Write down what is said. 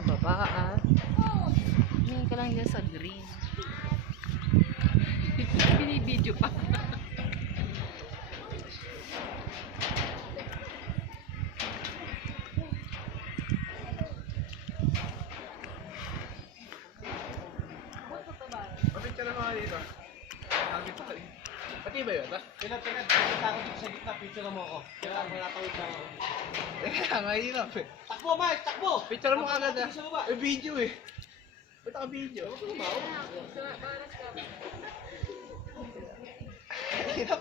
sa baba ah. Tingin ka lang dyan sa green. Binibidyo pa. Picture na mga dito. Sabi pa rin. Pati ba yun? Pinag-takot dito sa gitna, picture mo ako. Kaya natawid lang ako. Kaya nga hirap eh. Takbo, Mike! Takbo! Picture mo agad ah. Sa baba. Eh, video eh. Ba't ako video? Hirap.